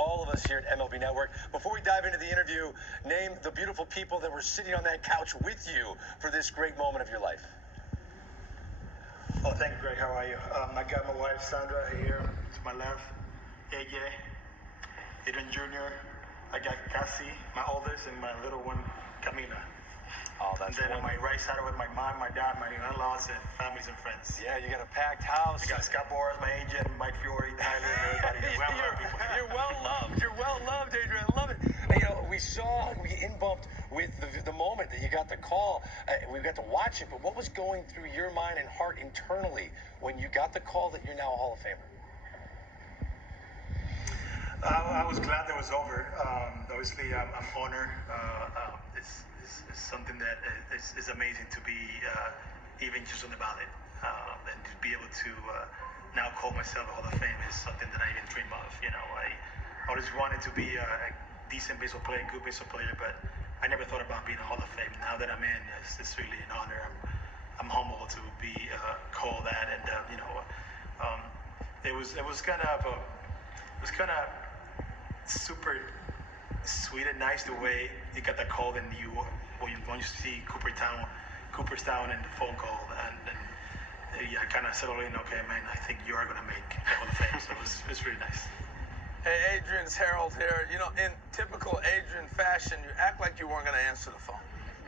all of us here at MLB Network. Before we dive into the interview, name the beautiful people that were sitting on that couch with you for this great moment of your life. Oh, thank you, Greg. How are you? I got my wife, Sandra, here to my left. AJ, Adrian Jr. I got Cassie, my oldest, and my little one, Camila. Oh, that's and then wonderful. on my right side with my mom, my dad, my in-laws, and families and friends. Yeah, you got a packed house. I got Scott Boras, my agent, Mike Fiore, Tyler, everybody. You're well loved. You're well loved, Adrian. I love it. You know, we in-bumped with the moment that you got the call. We got to watch it, but what was going through your mind and heart internally when you got the call that you're now a Hall of Famer? I was glad that it was over. Obviously, I'm honored. It's something that is amazing to be even just on the ballot. And to be able to now call myself a Hall of Fame is something that I even dream of. You know, I always wanted to be a decent baseball player, good baseball player, but I never thought about being a Hall of Fame. Now that I'm in, it's really an honor. I'm humbled to be called that, and it was kind of super sweet and nice the way you got the call, and when you see Cooperstown and the phone call, and I kind of settled in. Okay, man, I think you are gonna make the Hall of Fame. So it's really nice. Hey, Adrian, it's Harold here. You know, in typical Adrian fashion, you act like you weren't going to answer the phone.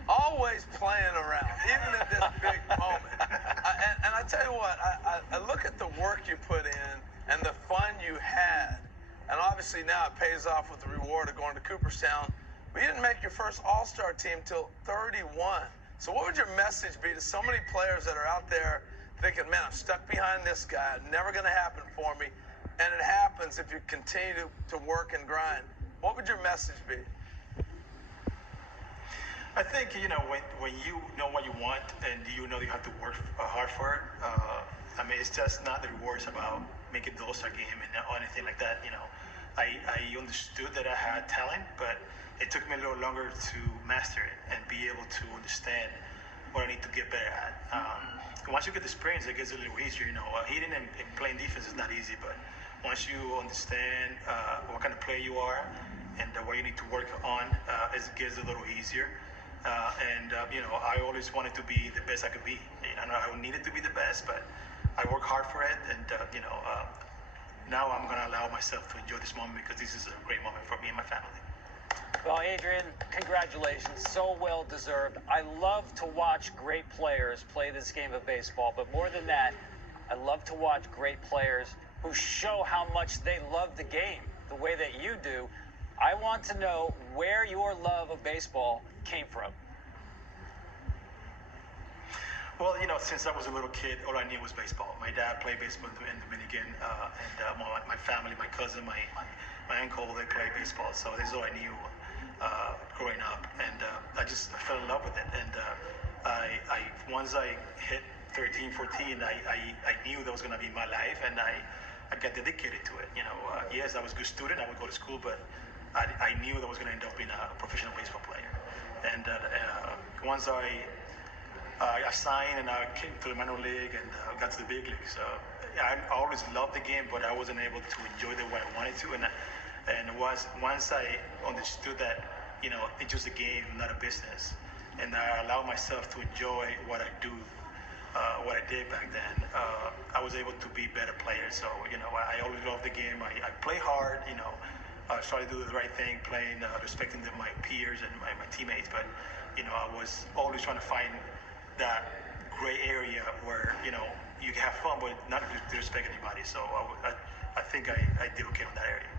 Always playing around, even at this big moment. And I tell you what, I look at the work you put in and the fun you had, and obviously now it pays off with the reward of going to Cooperstown. But you didn't make your first All-Star team till 31. So what would your message be to so many players that are out there thinking, man, I'm stuck behind this guy, never going to happen for me? And it happens if you continue to work and grind. What would your message be? I think, you know, when you know what you want and you know you have to work hard for it, I mean, it's just not the rewards about making the All-Star game or anything like that. You know, I understood that I had talent, but it took me a little longer to master it and be able to understand what I need to get better at. Once you get the experience, it gets a little easier. You know, hitting and playing defense is not easy, but once you understand what kind of player you are and what you need to work on, it gets a little easier. You know, I always wanted to be the best I could be. I know I needed to be the best, but I work hard for it. And, you know, now I'm going to allow myself to enjoy this moment because this is a great moment for me and my family. Well, Adrian, congratulations. So well deserved. I love to watch great players play this game of baseball, but more than that, I love to watch great players who show how much they love the game the way that you do. I want to know where your love of baseball came from. Well, you know, since I was a little kid, all I knew was baseball. My dad played baseball in Dominican, and my family, my cousin, my uncle, they played baseball. So this is all I knew growing up, and I just fell in love with it. And once I hit 13, 14, I knew that was going to be my life, and I got dedicated to it. You know, yes, I was a good student. I would go to school, but I knew that I was going to end up being a professional baseball player. And once I signed and I came to the minor league and got to the big league. So I always loved the game, but I wasn't able to enjoy it the way I wanted to. And once I understood that, you know, it's just a game, not a business, and I allowed myself to enjoy what I do, what I did back then, I was able to be a better player. So, you know, I always loved the game. I play hard, you know. I tried to do the right thing, playing, respecting my peers and my teammates. But, you know, I was always trying to find that gray area where, you know, you can have fun, but not disrespect anybody. So I think I did okay in that area.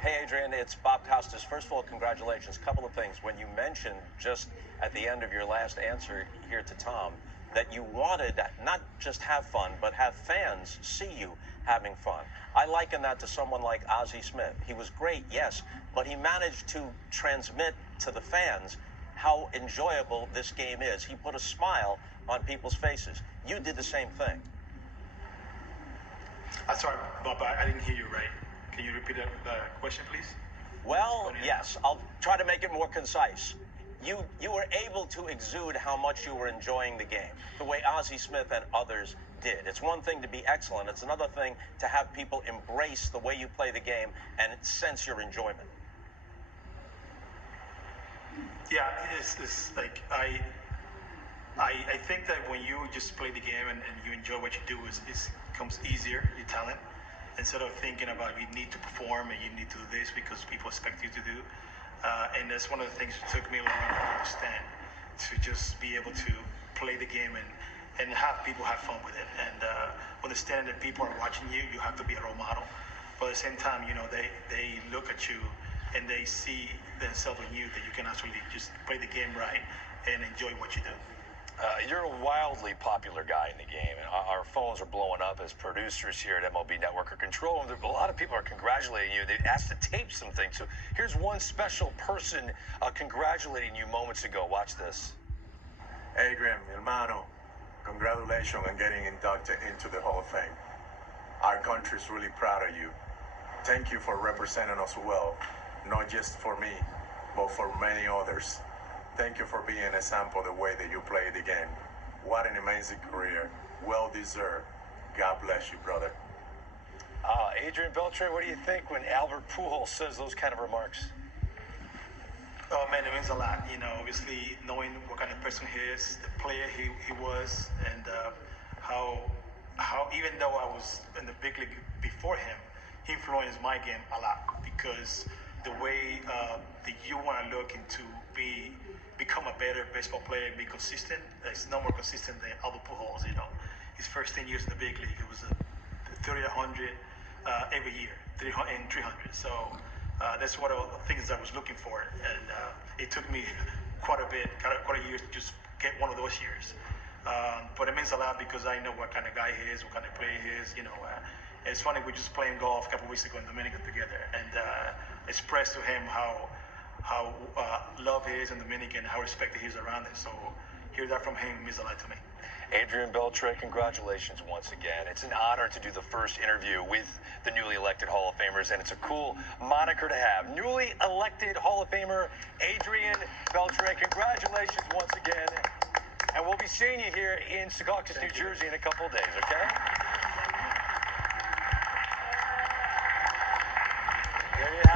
Hey, Adrian, it's Bob Costas. First of all, congratulations. A couple of things. When you mentioned just at the end of your last answer here to Tom that you wanted not just have fun, but have fans see you having fun. I liken that to someone like Ozzie Smith. He was great, yes, but he managed to transmit to the fans how enjoyable this game is. He put a smile on people's faces. You did the same thing. I'm sorry, Bob, I didn't hear you right. Can you repeat the question, please? Well, yes, I'll try to make it more concise. You were able to exude how much you were enjoying the game, the way Ozzie Smith and others did. It's one thing to be excellent. It's another thing to have people embrace the way you play the game and sense your enjoyment. Yeah, it's like I think that when you just play the game and you enjoy what you do, it comes easier, your talent, instead of thinking about you need to perform and you need to do this because people expect you to do. And that's one of the things that took me a long time to understand, to just be able to play the game and have people have fun with it. And understand that people are watching you, you have to be a role model. But at the same time, you know, they look at you and they see themselves in you, that you can actually just play the game right and enjoy what you do. You're a wildly popular guy in the game, and our phones are blowing up as producers here at MLB Network are controlling them. A lot of people are congratulating you. They asked to tape some things. So here's one special person congratulating you moments ago. Watch this. Adrian, mi hermano, congratulations on getting inducted into the Hall of Fame. Our country is really proud of you. Thank you for representing us well, not just for me, but for many others. Thank you for being an example of the way that you play the game. What an amazing career. Well deserved. God bless you, brother. Adrian Beltre, what do you think when Albert Pujols says those kind of remarks? Oh man, it means a lot. You know, obviously knowing what kind of person he is, the player he was, and how even though I was in the big league before him, he influenced my game a lot, because the way that you want to look into become a better baseball player and be consistent. It's no more consistent than Albert Pujols. You know, his first 10 years in the big league, it was 30 to 100 every year, 300 and 300. So that's what the things I was looking for, and it took me quite a years to just get one of those years. But it means a lot because I know what kind of guy he is, what kind of player he is. You know, it's funny, we were just playing golf a couple weeks ago in Dominican together, and expressed to him how love he is in Dominican, how respected he is around it. So hear that from him means a lot to me. Adrian Beltre, congratulations once again. It's an honor to do the first interview with the newly elected Hall of Famers, and it's a cool moniker to have. Newly elected Hall of Famer Adrian Beltre, congratulations once again. And we'll be seeing you here in Secaucus, New Jersey in a couple of days, okay?